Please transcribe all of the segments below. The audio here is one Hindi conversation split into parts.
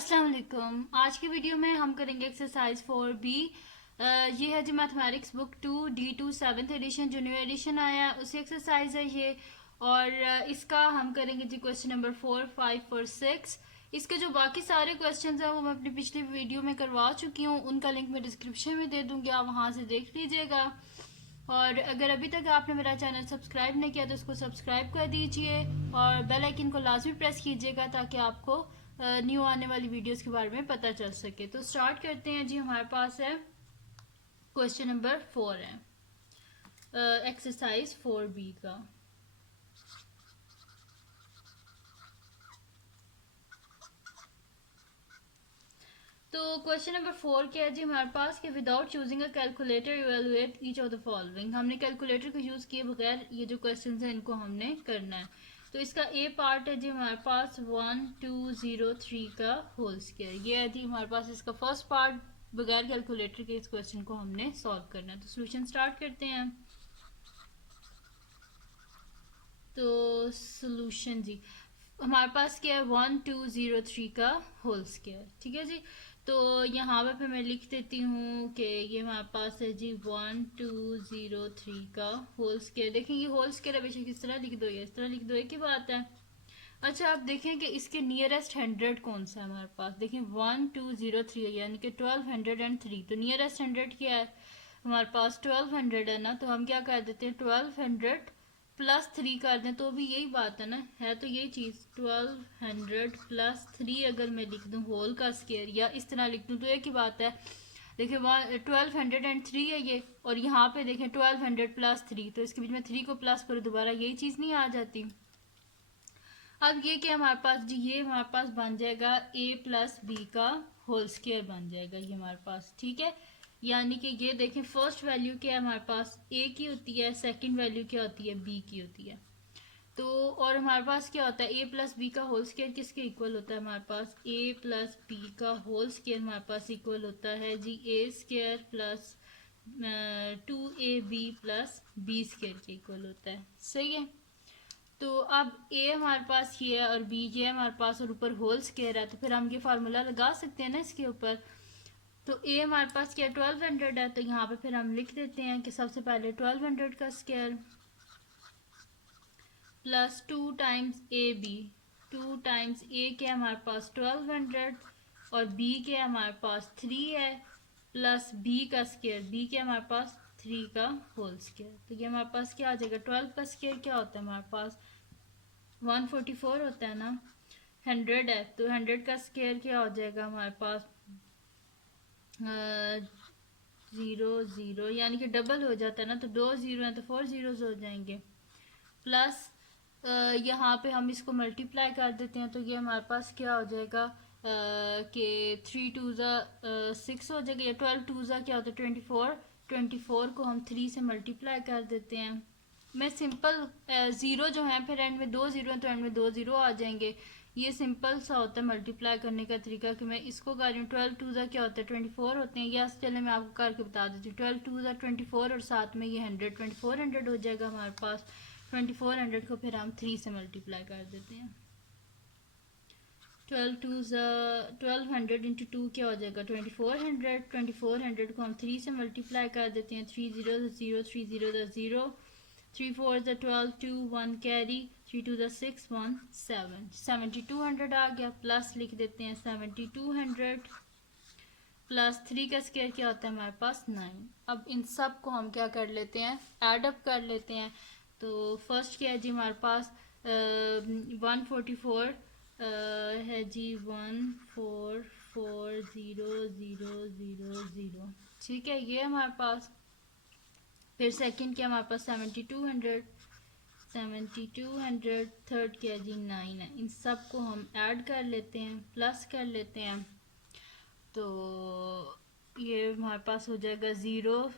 अस्सलाम वालेकुम। आज की वीडियो में हम करेंगे एक्सरसाइज 4B। ये है जी mathematics book 2 D2 7th edition जो न्यू एडिशन आया है उसी एक्सरसाइज है ये। और इसका हम करेंगे जी क्वेश्चन नंबर 4, 5 और 6। इसके जो बाकी सारे क्वेश्चंस हैं वो मैं अपनी पिछली वीडियो में करवा चुकी हूँ, उनका लिंक मैं डिस्क्रिप्शन में दे दूँगी, आप वहाँ से देख लीजिएगा। और अगर अभी तक आपने मेरा चैनल सब्सक्राइब नहीं किया तो उसको सब्सक्राइब कर दीजिए और बेल आइकन को लाजमी प्रेस कीजिएगा ताकि आपको न्यू आने वाली वीडियोस के बारे में पता चल सके। तो स्टार्ट करते हैं जी। हमारे पास है क्वेश्चन नंबर 4 है एक्सरसाइज 4B का। तो क्वेश्चन नंबर 4 क्या है जी हमारे पास कि without choosing a calculator evaluate each of the following. हमने कैलकुलेटर को यूज किए बगैर ये जो क्वेश्चन है इनको हमने करना है। तो इसका ए पार्ट है जी हमारे पास 1203 का होल स्क्वायर। ये है जी हमारे पास इसका फर्स्ट पार्ट, बगैर कैलकुलेटर के इस क्वेश्चन को हमने सॉल्व करना है। तो सोल्यूशन स्टार्ट करते हैं। तो सोल्यूशन जी हमारे पास क्या है 1203 का होल स्क्वायर, ठीक है जी। तो यहाँ पे मैं लिख देती हूँ कि ये हमारे पास है जी 1203 का होल स्क्वायर। देखें ये होल स्क्वायर है, बेशक इस तरह लिख दो या इस तरह लिख दो, एक ही बात है। अच्छा आप देखें कि इसके नियरेस्ट 100 कौन सा है हमारे पास। देखें 1203 है यानी कि 1203। तो नियरेस्ट 100 क्या है हमारे पास 1200 है ना। तो हम क्या कर देते हैं 1200 प्लस 3 कर दें तो भी यही बात है ना, है तो यही चीज़। 1200 प्लस 3 अगर मैं लिख दूँ होल का स्क्वायर या इस तरह लिख दूँ तो एक ही बात है। देखिए 1203 है ये, और यहाँ पे देखें 1200 प्लस 3, तो इसके बीच में 3 को प्लस करो दोबारा यही चीज़ नहीं आ जाती। अब ये क्या हमारे पास जी, ये हमारे पास बन जाएगा a प्लस बी का होल स्क्वायर बन जाएगा ये हमारे पास, ठीक है। यानी कि ये देखें फर्स्ट वैल्यू क्या है हमारे पास a की होती है, सेकंड वैल्यू क्या होती है b की होती है। तो और हमारे पास क्या होता है a प्लस बी का होल स्क्वायर किसके इक्वल होता है हमारे पास, a प्लस बी का होल स्क्वायर हमारे पास इक्वल होता है जी a square plus 2ab plus b square के इक्वल होता है, सही है। तो अब a हमारे पास ये है और b ये हमारे पास और ऊपर होल स्क्वायर है, तो फिर हम ये फार्मूला लगा सकते हैं ना इसके ऊपर। तो a हमारे पास क्या 1200 है, तो यहाँ पे फिर हम लिख देते हैं कि सबसे पहले 1200 का square plus 2 times A B. 2 times a के हमारे पास 1200 और b के हमारे पास 3 है, प्लस b का स्क्वायर, b के हमारे पास 3 का होल स्क्वायर। तो ये हमारे पास क्या आ जाएगा 12 का स्क्वायर क्या होता है हमारे पास 144 होता है ना। 100 है तो 100 का स्क्वायर क्या हो जाएगा हमारे पास 0 यानी कि डबल हो जाता है ना। तो 2 0 है तो 4 जीरोज हो जाएंगे। प्लस यहाँ पे हम इसको मल्टीप्लाई कर देते हैं तो ये हमारे पास क्या हो जाएगा कि 3 2 6 हो जाएगा, या 12 2 क्या होता है 24। 24 को हम 3 से मल्टीप्लाई कर देते हैं। मैं सिंपल ज़ीरो जो है फिर एंड में 2 0 है तो एंड में 2 0 आ जाएंगे। ये सिंपल सा होता है मल्टीप्लाई करने का तरीका कि मैं इसको कर रही हूँ 12 2 क्या होता है 24 होते हैं। या चले मैं आपको करके बता देती हूँ 12 2 24 और साथ में ये 100 2400 हो जाएगा हमारे पास। 2400 को फिर हम 3 से मल्टीप्लाई कर देते हैं। 1200 इंटू 2 क्या हो जाएगा 2400। 2400 को हम 3 से मल्टीप्लाई कर देते हैं। 3 0 0 3 0 0 3 4 12 2 1 कैरी 3 2 6 1 7 7200 आ गया। प्लस लिख देते हैं 7200 प्लस 3 का स्क्वायर क्या होता है हमारे पास 9। अब इन सब को हम क्या कर लेते हैं ऐड अप कर लेते हैं। तो फर्स्ट क्या है जी हमारे पास 144 है जी 1440000, ठीक है ये हमारे पास। फिर सेकंड क्या हमारे पास 7200 थर्ड क्या जी 9 है। इन सब को हम ऐड कर लेते हैं, प्लस कर लेते हैं। तो ये हमारे पास हो जाएगा 0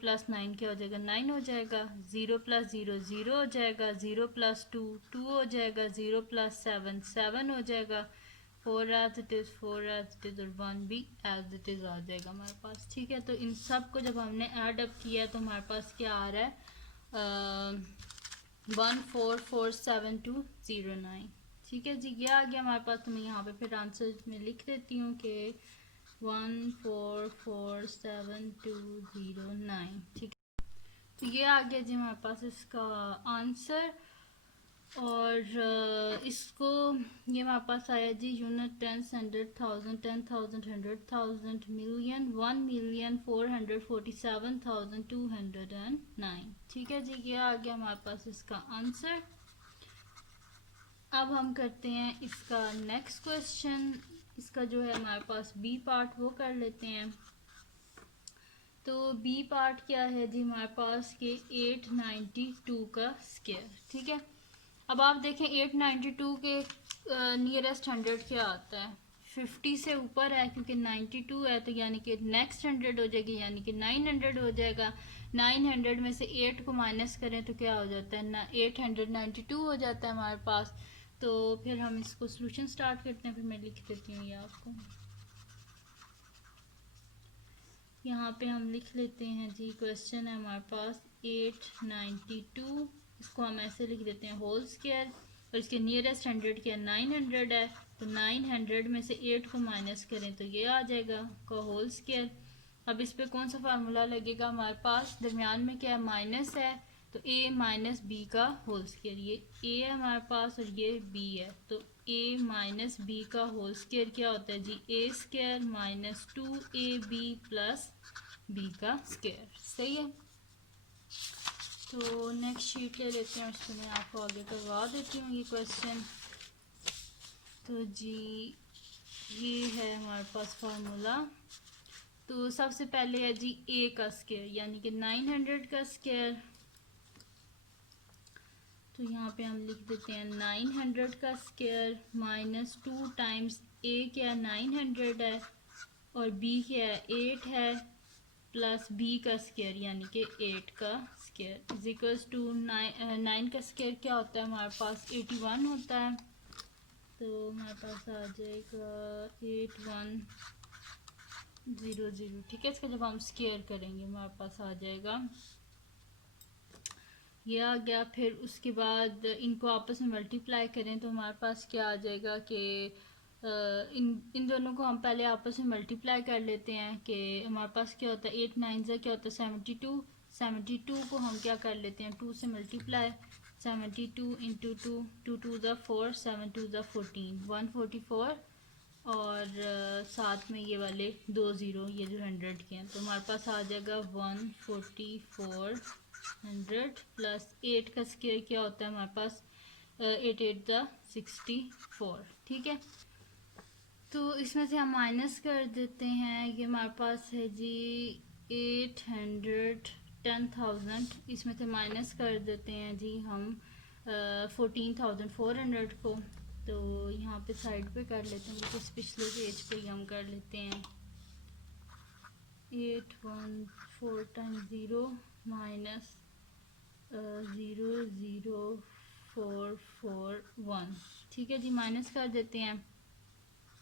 प्लस 9 क्या हो जाएगा 9 हो जाएगा। 0 प्लस 0 0 हो जाएगा। 0 प्लस 2 2 हो जाएगा। 0 प्लस 7 7 हो जाएगा। 4 as it is 4 as it is और 1 भी एज इट इज़ आ जाएगा हमारे पास, ठीक है। तो इन सब को जब हमने ऐड अप किया तो हमारे पास क्या आ रहा है 1447209। ठीक है जी, ये आ गया हमारे पास। तो मैं यहाँ पे फिर आंसर में लिख देती हूँ कि 1447209। ठीक है, तो ये आ गया जी हमारे पास इसका आंसर। और इसको ये हमारे पास आया जी यूनिट, टेंस, 100,000, 10,000, 100,000, मिलियन, 1,447,209। ठीक है जी, ये आ गया हमारे पास इसका आंसर। अब हम करते हैं इसका नेक्स्ट क्वेश्चन। इसका जो है हमारे पास बी पार्ट वो कर लेते हैं। तो बी पार्ट क्या है जी हमारे पास के 892 का स्क्वायर। ठीक है, अब आप देखें 892 के नियरेस्ट 100 क्या आता है, 50 से ऊपर है क्योंकि 92 है, तो यानी कि नेक्स्ट 100 हो जाएगी, यानी कि 900 हो जाएगा। 900 में से 8 को माइनस करें तो क्या हो जाता है ना, 892 हो जाता है हमारे पास। तो फिर हम इसको सोल्यूशन स्टार्ट करते हैं, फिर मैं लिख देती हूँ ये आपको। यहाँ पे हम लिख लेते हैं जी, क्वेश्चन है हमारे पास 892, इसको हम ऐसे लिख देते हैं होल स्क्वायर, और इसके नियरेस्ट 100 क्या 900 है, तो 900 में से 8 को माइनस करें तो ये आ जाएगा का होल स्क्वायर। अब इस पे कौन सा फार्मूला लगेगा हमारे पास, दरमियान में क्या है माइनस है, तो a माइनस बी का होल स्क्वायर, ये a है हमारे पास और ये b है, तो a माइनस बी का होल स्क्वायर क्या होता है जी, a square minus 2ab plus b का स्क्वायर। सही है, तो नेक्स्ट शीट ले लेते हैं, उसको मैं आपको आगे करवा देती हूँ ये क्वेश्चन। तो जी ये है हमारे पास फार्मूला। तो सबसे पहले है जी a का स्क्वायर, यानी कि 900 का स्क्वायर। तो यहाँ पे हम लिख देते हैं 900 का स्क्वायर माइनस 2 टाइम्स a क्या 900 है और b क्या है 8 है, प्लस b का स्क्वायर यानी कि 8 का स्क्वायर इज इक्वल्स टू 9 का स्क्वायर क्या होता है हमारे पास 81 होता है। तो हमारे पास आ जाएगा 8100। ठीक है, इसका जब हम स्क्वायर करेंगे हमारे पास आ जाएगा ये आ गया। फिर उसके बाद इनको आपस में मल्टीप्लाई करें तो हमारे पास क्या आ जाएगा कि इन दोनों को हम पहले आपस में मल्टीप्लाई कर लेते हैं कि हमारे पास क्या होता है 8 9 से क्या होता है 72। 72 को हम क्या कर लेते हैं 2 से मल्टीप्लाई, 72 इंटू 2, 2 2 ज़ा 4, 7 2 ज़ा 14, 144 और साथ में ये वाले 2 ज़ीरो ये जो 100 के हैं, तो हमारे पास आ जाएगा 144 प्लस 8 का स्क्वायर क्या होता है हमारे पास 8 8 ज़ा 64। ठीक है, तो इसमें से हम माइनस कर देते हैं, ये हमारे पास है जी 810,000, इसमें से माइनस कर देते हैं जी हम 14,400 को। तो यहाँ पे साइड पे कर लेते हैं, बिल्कुल पिछले पेज पे ही हम कर लेते हैं 814 टाइम्स 0 माइनस 00441। ठीक है जी, माइनस कर देते हैं,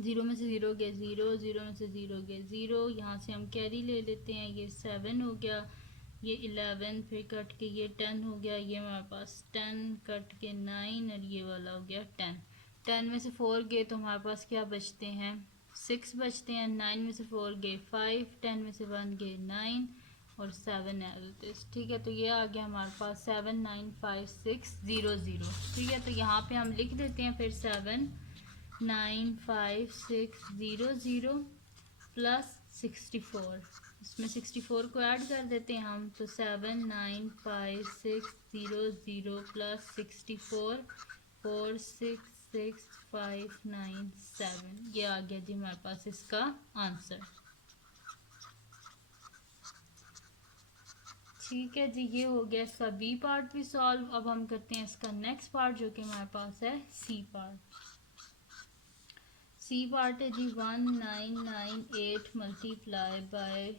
0 में से 0 गए 0, 0 में से 0 गए 0, यहाँ से हम कैरी ले लेते हैं, ये 7 हो गया, ये 11, फिर कट के ये 10 हो गया, ये हमारे पास 10 कट के 9 और ये वाला हो गया 10। 10 में से 4 गए तो हमारे पास क्या बचते हैं 6 बचते हैं, 9 में से 4 गए 5, 10 में से 1 गए 9 और 7 है। ठीक है, तो ये आ गया हमारे पास 7956000। ठीक है, तो यहाँ पे हम लिख देते हैं फिर 7956000 प्लस 64, इसमें 64 को ऐड कर देते हैं हम, तो 7956000 प्लस 64 466597, ये आ गया जी हमारे पास इसका आंसर। ठीक है जी, ये हो गया इसका बी पार्ट भी सॉल्व। अब हम करते हैं इसका नेक्स्ट पार्ट जो कि हमारे पास है सी पार्ट। सी पार्ट है जी 1998 मल्टीप्लाई बाय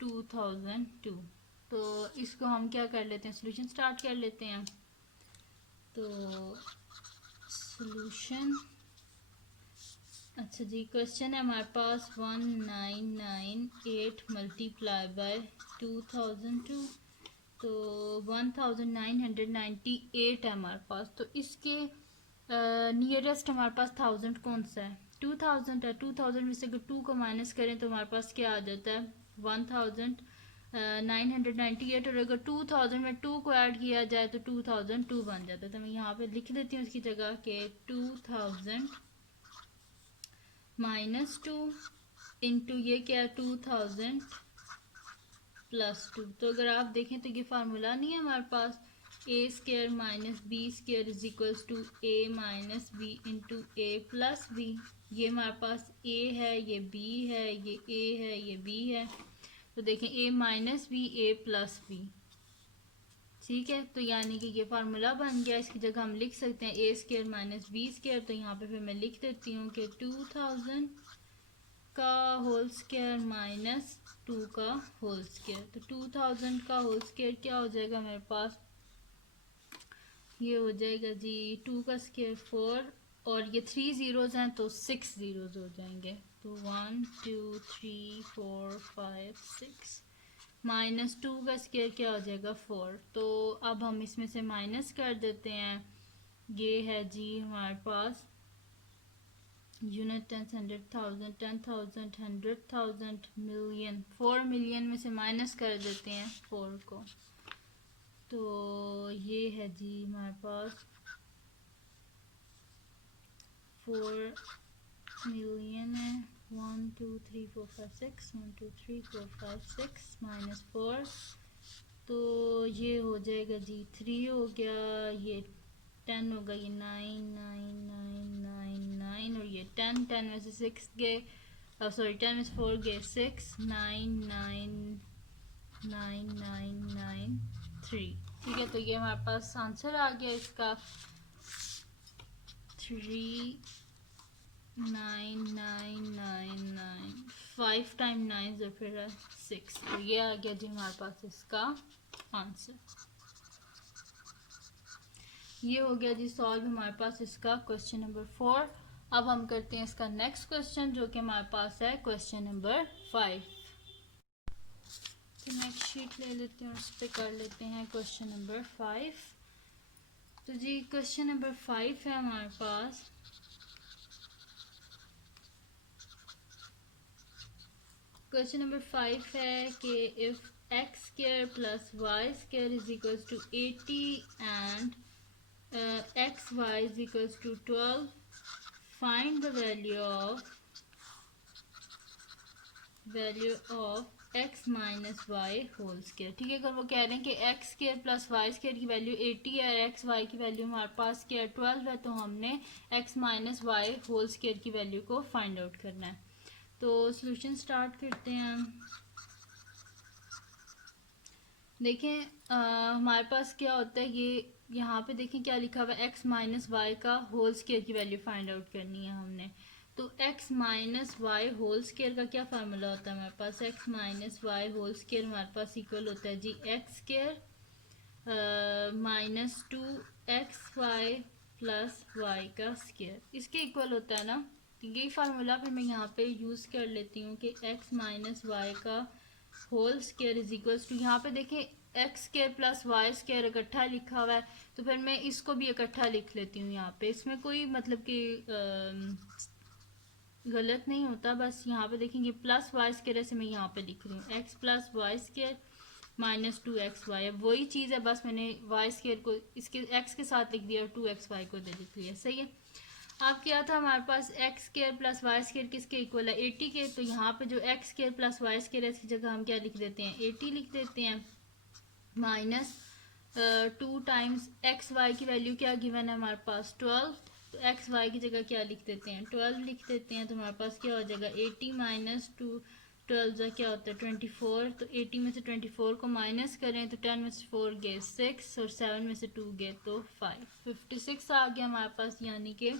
2002। तो इसको हम क्या कर लेते हैं सोल्यूशन स्टार्ट कर लेते हैं। तो सोल्यूशन, अच्छा जी, क्वेश्चन है हमारे पास 1998 मल्टीप्लाई बाय 2002। तो 1998 है हमारे पास। तो इसके नियरेस्ट हमारे पास 1000 कौन सा है? 2000 है। 2000 में से अगर 2 को माइनस करें तो हमारे पास क्या आ जाता है? 1998। और अगर 2000 में 2 को ऐड किया जाए तो 2002 बन जाता है। तो मैं यहाँ पे लिख देती हूँ उसकी जगह के 2000 -2 इंटू ये क्या है 2000 +2। तो अगर आप देखें तो ये फार्मूला नहीं है हमारे पास, a square minus b square is equals to a minus b into a plus b. ये हमारे पास ए है, ये बी है, ये ए है, ये बी है। तो देखें ए माइनस बी ए प्लस बी, ठीक है। तो यानी कि ये फार्मूला बन गया। इसकी जगह हम लिख सकते हैं ए स्केयर माइनस बी स्केयर। तो यहाँ पे फिर मैं लिख देती हूँ कि 2000 का होल स्केयर माइनस 2 का होल स्केयर। तो 2000 का होल स्केयर क्या हो जाएगा मेरे पास? ये हो जाएगा जी 2 का स्केयर 4, और ये 3 ज़ीरोज़ हैं तो 6 ज़ीरोज़ हो जाएंगे। तो 1 2 3 4 5 6 -2 का स्केयर क्या हो जाएगा? 4। तो अब हम इसमें से माइनस कर देते हैं। ये है जी हमारे पास यूनिट, 10 100,000 10,000 100,000 मिलियन। 4 मिलियन में से माइनस कर देते हैं 4 को। तो ये है जी हमारे पास 4 मिलियन है। 1 2 3 4 5 6 1 2 3 4 5 6 -4। तो ये हो जाएगा जी 3 हो गया, ये 10 होगा, ये 9 9 9 9 9 और ये 10 10 में से 6 गए, सॉरी 10 में से 4 गए 6 9 9 9 9 9 3। ठीक है, तो ये हमारे पास आंसर आ गया इसका 3 9 9 9 9 5 टाइम 9 और फिर 6। तो ये आ गया जी हमारे पास इसका आंसर। ये हो गया जी सॉल्व हमारे पास इसका क्वेश्चन नंबर 4। अब हम करते हैं इसका नेक्स्ट क्वेश्चन जो कि हमारे पास है क्वेश्चन नंबर 5। तो नेक्स्ट शीट ले लेते हैं और उस पर कर लेते हैं क्वेश्चन नंबर 5। तो जी क्वेश्चन नंबर 5 है हमारे पास। क्वेश्चन नंबर 5 है कि if x square plus y square is equals to 80 and xy is equals to 12, find the value of x minus Y whole square. ठीक है, अगर वो कह रहे हैं कि X square plus Y square की वैल्यू 80 है और एक्स वाई की वैल्यू हमारे पास स्केयर 12 है, तो हमने x minus Y whole square की वैल्यू को फाइंड आउट करना है। तो सॉल्यूशन स्टार्ट करते हैं हम। देखें हमारे पास क्या होता है, ये यहाँ पे देखें क्या लिखा हुआ है, x माइनस वाई का होल स्केयर की वैल्यू फाइंड आउट करनी है हमने। तो x minus Y whole square का क्या फार्मूला होता है हमारे पास? x minus Y whole square हमारे पास इक्वल होता है जी x square minus 2xy plus y का स्केयर, इसके इक्वल होता है ना। तो यही फार्मूला फिर मैं यहाँ पे यूज़ कर लेती हूँ कि x माइनस वाई का whole square is equals to, यहाँ पे देखें x square plus Y square इकट्ठा लिखा हुआ है, तो फिर मैं इसको भी इकट्ठा लिख लेती हूँ यहाँ पे। इसमें कोई मतलब कि गलत नहीं होता, बस यहाँ पे देखेंगे प्लस वाई स्केयर ऐसे मैं यहाँ पे लिख रही हूँ X plus Y square minus 2xy। अब वही चीज़ है, बस मैंने वाई स्केयर को इसके एक्स के साथ लिख दिया और 2xy को दे लिख लिया। सही है। अब क्या था हमारे पास x square plus Y square किसके इक्वल है? 80 के। तो यहाँ पे जो x square plus Y square है इसकी जगह हम क्या लिख देते हैं? 80 लिख देते हैं माइनस 2 टाइम्स एक्स वाई की वैल्यू क्या गिवन है हमारे पास? 12। तो एक्स वाई की जगह क्या लिख देते हैं? 12 लिख देते हैं। तो हमारे पास क्या हो जाएगा 80 माइनस 2 12 जो क्या होता है 24। तो 80 में से 24 को माइनस करें तो 10 में से 4 गए 6 और 7 में से 2 गए तो 5, 56 आ गया हमारे पास। यानी कि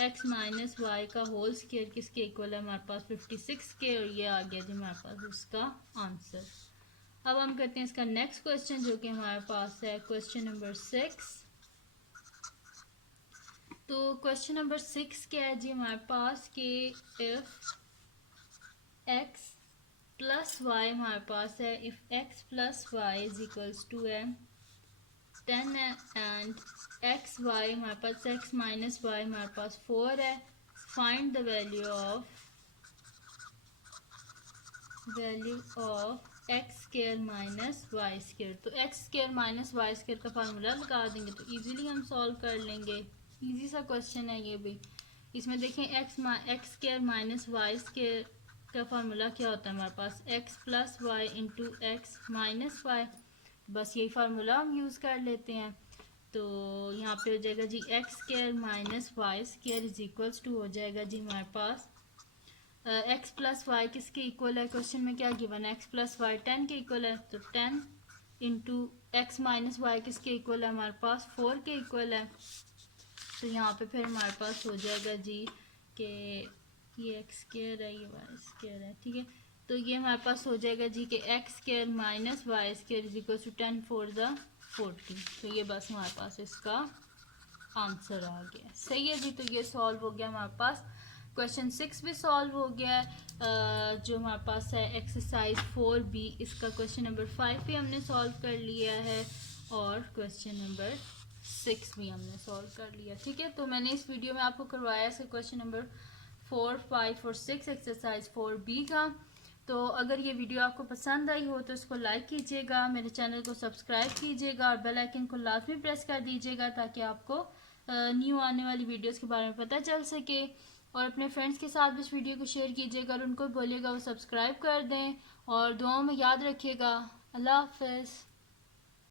x माइनस वाई का होल स्केयर किसके इक्वल है हमारे पास? 56 के। और ये आ गया जी हमारे पास इसका आंसर। अब हम करते हैं इसका नेक्स्ट क्वेश्चन जो कि हमारे पास है क्वेश्चन नंबर 6। तो क्वेश्चन नंबर 6 क्या है जी हमारे पास कि इफ x प्लस वाई हमारे पास है, if X plus Y is equals to है 10 है, एंड एक्स वाई हमारे पास एक्स माइनस वाई हमारे पास 4 है, find the value of x square minus Y square. तो x square minus Y square का फार्मूला लगा देंगे तो इजीली हम सॉल्व कर लेंगे। इजी सा क्वेश्चन है ये भी। इसमें देखें x square minus Y square का फार्मूला क्या होता है हमारे पास, x plus y into x minus y. बस यही फार्मूला हम यूज़ कर लेते हैं। तो यहाँ पे हो जाएगा जी x square minus Y square is equals to हो जाएगा जी हमारे पास एक्स प्लस वाई किसके इक्वल है, क्वेश्चन में क्या गिवन है, एक्स प्लस वाई 10 के इक्वल है, तो 10 इंटू एक्स माइनस वाई किसके इक्वल है हमारे पास 4 के इक्वल है। तो यहाँ पे फिर हमारे पास हो जाएगा जी कि ये एक्स स्केयर है, ये वाई स्केयर है, ठीक है। तो ये हमारे पास हो जाएगा जी कि X square minus Y square is equal to 10 4 ज़ा 40। तो ये बस हमारे पास इसका आंसर आ गया। सही है जी। तो ये सॉल्व हो गया हमारे पास। क्वेश्चन 6 भी सॉल्व हो गया है। जो हमारे पास है एक्सरसाइज 4B, इसका क्वेश्चन नंबर 5 भी हमने सॉल्व कर लिया है और क्वेश्चन नंबर 6 भी हमने सॉल्व कर लिया। ठीक है, तो मैंने इस वीडियो में आपको करवाया है क्वेश्चन नंबर 4, 5 और 6 एक्सरसाइज 4B का। तो अगर ये वीडियो आपको पसंद आई हो तो इसको लाइक कीजिएगा, मेरे चैनल को सब्सक्राइब कीजिएगा और बेल आइकन को लाजमी प्रेस कर दीजिएगा ताकि आपको न्यू आने वाली वीडियोस के बारे में पता चल सके। और अपने फ्रेंड्स के साथ भी इस वीडियो को शेयर कीजिएगा और उनको बोलिएगा वो सब्सक्राइब कर दें और दुआओं में याद रखिएगा। अल्लाह हाफ़िज़।